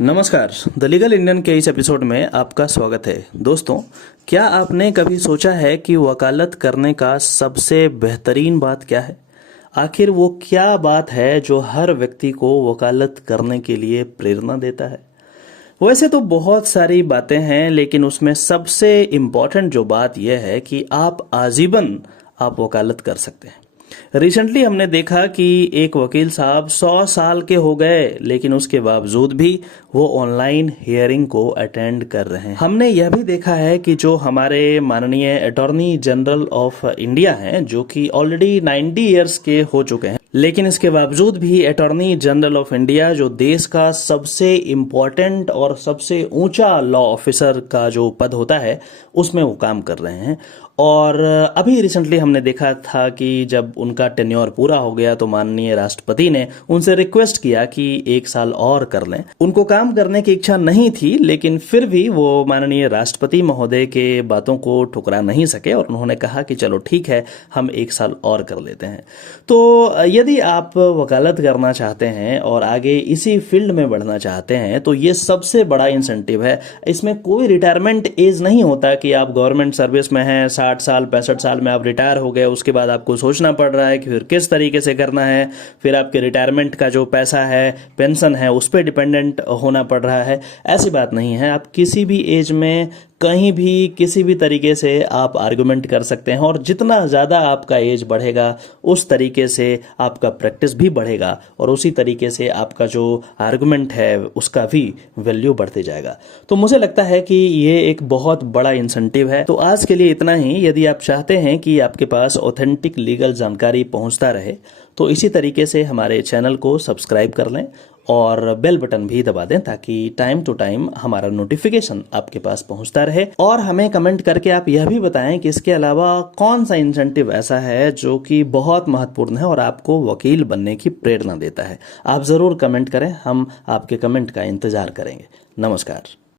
नमस्कार। The legal Indian के इस एपिसोड में आपका स्वागत है। दोस्तों, क्या आपने कभी सोचा है कि वकालत करने का सबसे बेहतरीन बात क्या है? आखिर वो क्या बात है जो हर व्यक्ति को वकालत करने के लिए प्रेरणा देता है? वैसे तो बहुत सारी बातें हैं, लेकिन उसमें सबसे इम्पोर्टेंट जो बात यह है कि आप आजीवन आप वकालत कर सकते हैं। रिसेंटली हमने देखा कि एक वकील साहब 100 साल के हो गए, लेकिन उसके बावजूद भी वो ऑनलाइन हियरिंग को अटेंड कर रहे हैं। हमने यह भी देखा है कि जो हमारे माननीय अटॉर्नी जनरल ऑफ इंडिया हैं, जो कि ऑलरेडी 90 इयर्स के हो चुके हैं, लेकिन इसके बावजूद भी अटॉर्नी जनरल ऑफ इंडिया जो देश का सबसे इम्पोर्टेंट और सबसे ऊंचा लॉ ऑफिसर का जो पद होता है, उसमें वो काम कर रहे हैं। और अभी रिसेंटली हमने देखा था कि जब उनका टेन्योर पूरा हो गया तो माननीय राष्ट्रपति ने उनसे रिक्वेस्ट किया कि 1 साल और कर लें। उनको काम करने की इच्छा नहीं थी, लेकिन फिर भी वो माननीय राष्ट्रपति महोदय के बातों को ठुकरा नहीं सके और उन्होंने कहा कि चलो ठीक है, हम 1 साल और कर लेते हैं। तो यदि आप वकालत करना चाहते हैं और आगे इसी फील्ड में बढ़ना चाहते हैं तो ये सबसे बड़ा इंसेंटिव है। इसमें कोई रिटायरमेंट एज नहीं होता कि आप गवर्नमेंट सर्विस में हैं, 60 साल 65 साल में आप रिटायर हो गए, उसके बाद आपको सोचना पड़ रहा है कि फिर किस तरीके से करना है, फिर आपके रिटायरमेंट का जो पैसा है, पेंशन है, उस पर डिपेंडेंट होना पड़ रहा है। ऐसी बात नहीं है। आप किसी भी एज में कहीं भी किसी भी तरीके से आप आर्गुमेंट कर सकते हैं, और जितना ज़्यादा आपका एज बढ़ेगा उस तरीके से आपका प्रैक्टिस भी बढ़ेगा और उसी तरीके से आपका जो आर्गुमेंट है उसका भी वैल्यू बढ़ते जाएगा। तो मुझे लगता है कि ये एक बहुत बड़ा इंसेंटिव है। तो आज के लिए इतना ही। यदि आप चाहते हैं कि आपके पास ऑथेंटिक लीगल जानकारी पहुंचता रहे तो इसी तरीके से हमारे चैनल को सब्सक्राइब कर लें और बेल बटन भी दबा दें ताकि टाइम टू टाइम हमारा नोटिफिकेशन आपके पास पहुंचता रहे। और हमें कमेंट करके आप यह भी बताएं कि इसके अलावा कौन सा इंसेंटिव ऐसा है जो कि बहुत महत्वपूर्ण है और आपको वकील बनने की प्रेरणा देता है। आप ज़रूर कमेंट करें, हम आपके कमेंट का इंतजार करेंगे। नमस्कार।